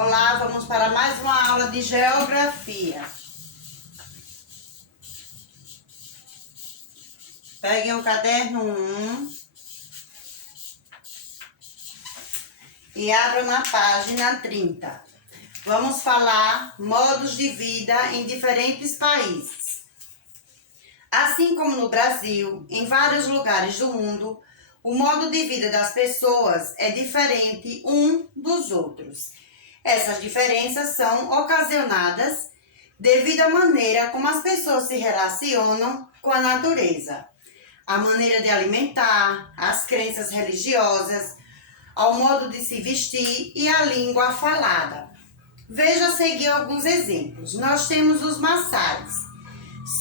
Olá, vamos para mais uma aula de geografia. Peguem o caderno 1 e abram na página 30. Vamos falar modos de vida em diferentes países. Assim como no Brasil, em vários lugares do mundo, o modo de vida das pessoas é diferente um dos outros. Essas diferenças são ocasionadas devido à maneira como as pessoas se relacionam com a natureza, a maneira de alimentar, as crenças religiosas, ao modo de se vestir e a língua falada. Veja a seguir alguns exemplos. Nós temos os Maçais.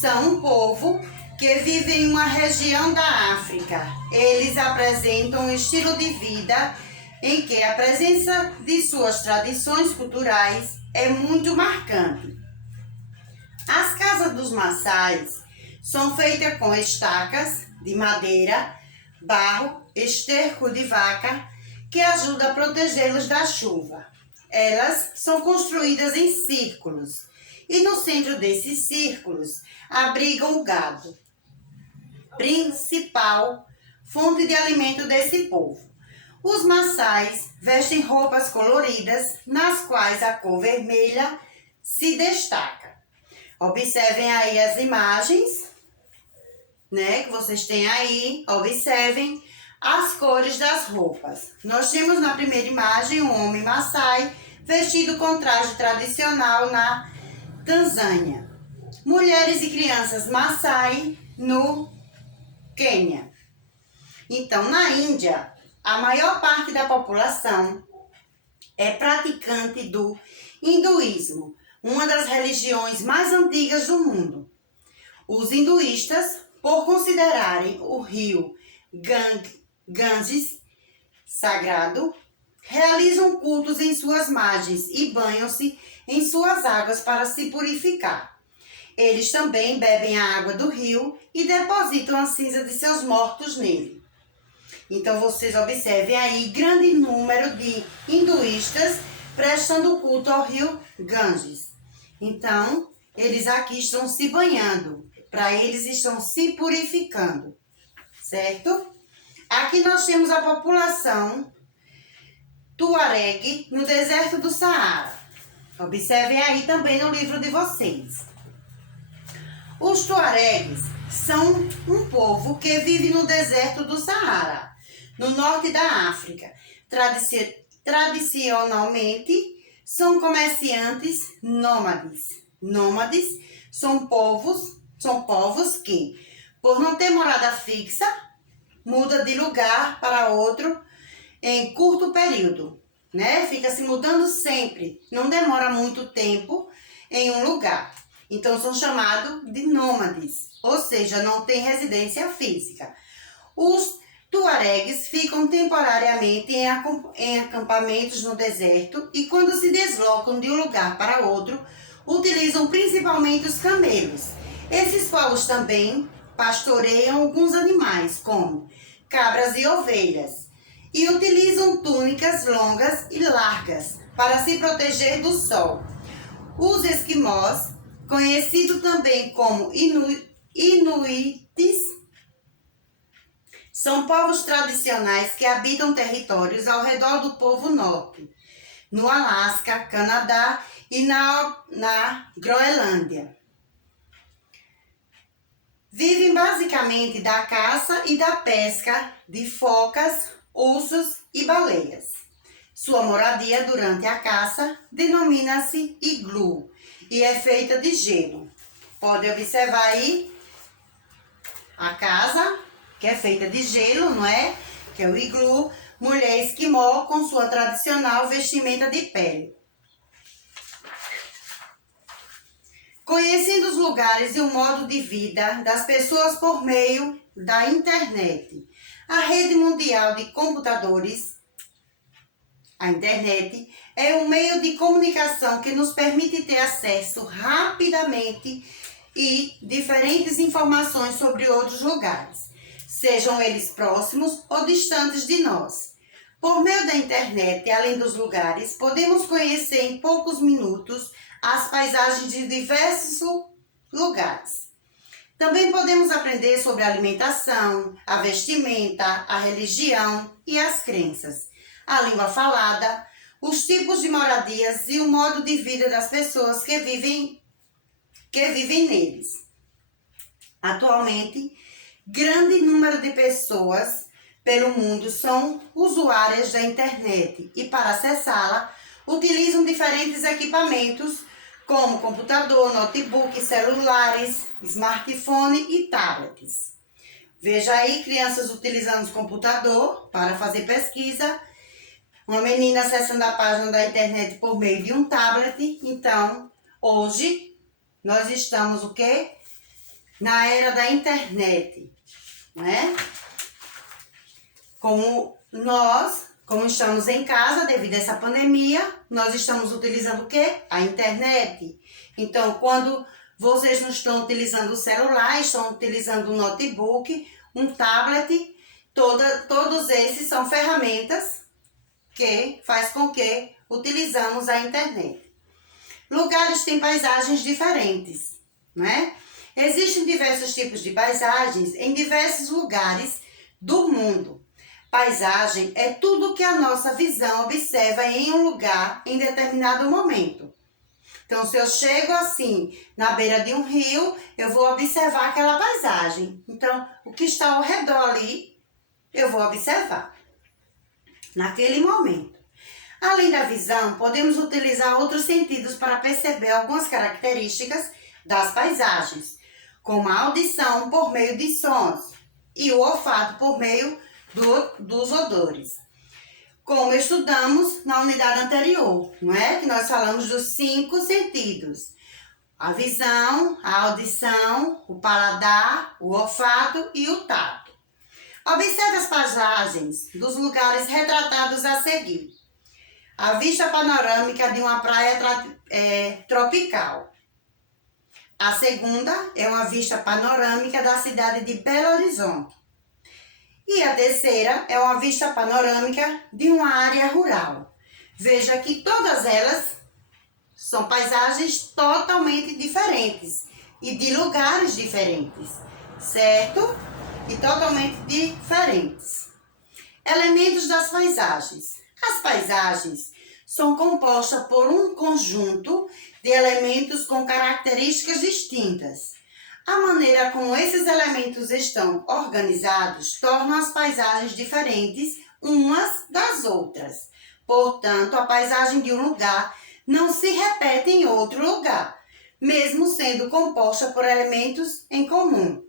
São um povo que vive em uma região da África. Eles apresentam um estilo de vida em que a presença de suas tradições culturais é muito marcante. As casas dos Maçais são feitas com estacas de madeira, barro, esterco de vaca, que ajuda a protegê-los da chuva. Elas são construídas em círculos e no centro desses círculos abrigam o gado, principal fonte de alimento desse povo. Os Maçais vestem roupas coloridas, nas quais a cor vermelha se destaca. Observem aí as imagens, que vocês têm aí. Observem as cores das roupas. Nós temos na primeira imagem um homem Maçai vestido com traje tradicional na Tanzânia. Mulheres e crianças Maçai no Quênia. Então, na Índia, a maior parte da população é praticante do hinduísmo, uma das religiões mais antigas do mundo. Os hinduístas, por considerarem o rio Ganges sagrado, realizam cultos em suas margens e banham-se em suas águas para se purificar. Eles também bebem a água do rio e depositam a cinza de seus mortos nele. Então, vocês observem aí grande número de hinduístas prestando culto ao rio Ganges. Então, eles aqui estão se banhando, para eles estão se purificando, certo? Aqui nós temos a população Tuareg no deserto do Saara. Observem aí também no livro de vocês. Os Tuaregs são um povo que vive no deserto do Saara, no norte da África. Tradicionalmente, são comerciantes nômades. Nômades são povos que, por não ter morada fixa, mudam de lugar para outro em curto período, Fica se mudando sempre, não demora muito tempo em um lugar. Então, são chamados de nômades, ou seja, não tem residência física. Os Tuaregs ficam temporariamente em acampamentos no deserto e, quando se deslocam de um lugar para outro, utilizam principalmente os camelos. Esses povos também pastoreiam alguns animais, como cabras e ovelhas, e utilizam túnicas longas e largas para se proteger do sol. Os esquimós, conhecidos também como inuites, são povos tradicionais que habitam territórios ao redor do Polo Norte, no Alasca, Canadá e na Groenlândia. Vivem basicamente da caça e da pesca de focas, ursos e baleias. Sua moradia durante a caça denomina-se iglu e é feita de gelo. Pode observar aí a casa, que é feita de gelo, que é o iglu, mulher esquimó com sua tradicional vestimenta de pele. Conhecendo os lugares e o modo de vida das pessoas por meio da internet. A rede mundial de computadores, a internet, é um meio de comunicação que nos permite ter acesso rapidamente e diferentes informações sobre outros lugares, sejam eles próximos ou distantes de nós. Por meio da internet e além dos lugares, podemos conhecer em poucos minutos as paisagens de diversos lugares. Também podemos aprender sobre a alimentação, a vestimenta, a religião e as crenças, a língua falada, os tipos de moradias e o modo de vida das pessoas que vivem neles. Atualmente, grande número de pessoas pelo mundo são usuárias da internet e, para acessá-la, utilizam diferentes equipamentos como computador, notebook, celulares, smartphone e tablets. Veja aí crianças utilizando o computador para fazer pesquisa, uma menina acessando a página da internet por meio de um tablet. Então, hoje, nós estamos o quê? Na era da internet, né? Como estamos em casa devido a essa pandemia, nós estamos utilizando o quê? A internet. Então, quando vocês não estão utilizando o celular, estão utilizando um notebook, um tablet, todos esses são ferramentas que faz com que utilizamos a internet. Lugares têm paisagens diferentes, né? Existem diversos tipos de paisagens em diversos lugares do mundo. Paisagem é tudo que a nossa visão observa em um lugar em determinado momento. Então, se eu chego assim, na beira de um rio, eu vou observar aquela paisagem. Então, o que está ao redor ali, eu vou observar naquele momento. Além da visão, podemos utilizar outros sentidos para perceber algumas características das paisagens, como a audição por meio de sons e o olfato por meio dos odores. Como estudamos na unidade anterior, não é? Que nós falamos dos 5 sentidos. A visão, a audição, o paladar, o olfato e o tato. Observe as paisagens dos lugares retratados a seguir. A vista panorâmica de uma praia tropical. A segunda é uma vista panorâmica da cidade de Belo Horizonte. E a terceira é uma vista panorâmica de uma área rural. Veja que todas elas são paisagens totalmente diferentes e de lugares diferentes, certo? E totalmente diferentes. Elementos das paisagens. As paisagens são compostas por um conjunto de elementos com características distintas. A maneira como esses elementos estão organizados torna as paisagens diferentes umas das outras. Portanto, a paisagem de um lugar não se repete em outro lugar, mesmo sendo composta por elementos em comum.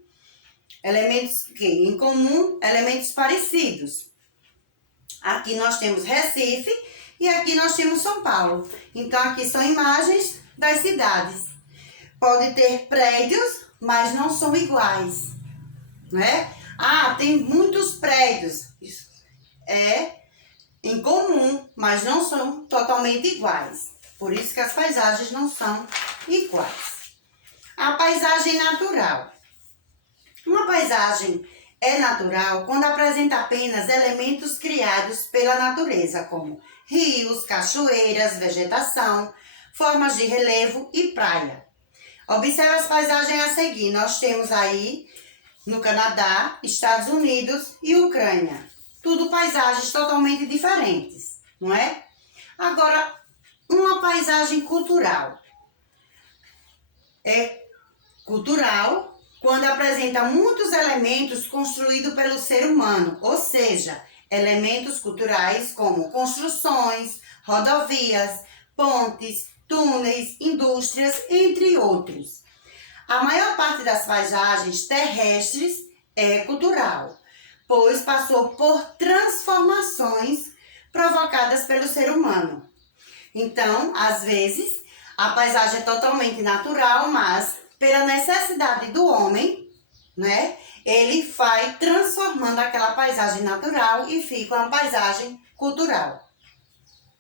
Elementos que em comum, elementos parecidos. Aqui nós temos Recife e aqui nós temos São Paulo. Então, aqui são imagens das cidades. Pode ter prédios, mas não são iguais, né? Ah, tem muitos prédios. Isso é em comum, mas não são totalmente iguais. Por isso que as paisagens não são iguais. A paisagem natural. Uma paisagem é natural quando apresenta apenas elementos criados pela natureza, como rios, cachoeiras, vegetação, formas de relevo e praia. Observe as paisagens a seguir. Nós temos aí no Canadá, Estados Unidos e Ucrânia. Tudo paisagens totalmente diferentes, não é? Agora, uma paisagem cultural. É cultural quando apresenta muitos elementos construídos pelo ser humano, ou seja, elementos culturais como construções, rodovias, pontes, túneis, indústrias, entre outros. A maior parte das paisagens terrestres é cultural, pois passou por transformações provocadas pelo ser humano. Então, às vezes, a paisagem é totalmente natural, mas pela necessidade do homem, né, ele vai transformando aquela paisagem natural e fica uma paisagem cultural.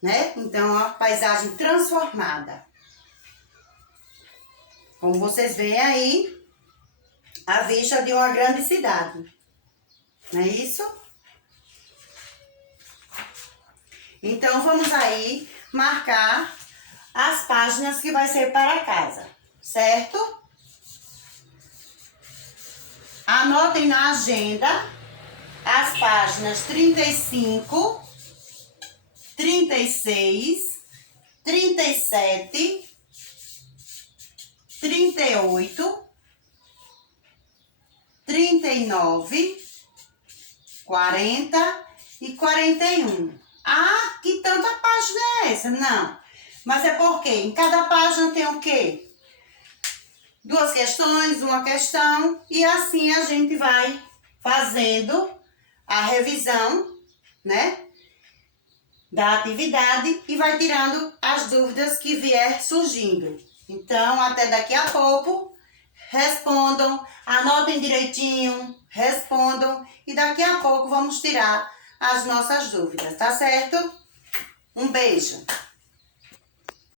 Né? Então, a paisagem transformada. Como vocês veem aí, a vista de uma grande cidade. Não é isso? Então, vamos aí marcar as páginas que vai ser para casa, certo? Anotem na agenda as páginas 35, 36, 37, 38, 39, 40 e 41. Ah, que tanta página é essa? Não. Mas é porque em cada página tem o quê? 2 questões, uma questão, e assim a gente vai fazendo a revisão, né, da atividade e vai tirando as dúvidas que vier surgindo. Então, até daqui a pouco, respondam, anotem direitinho, respondam e daqui a pouco vamos tirar as nossas dúvidas, tá certo? Um beijo!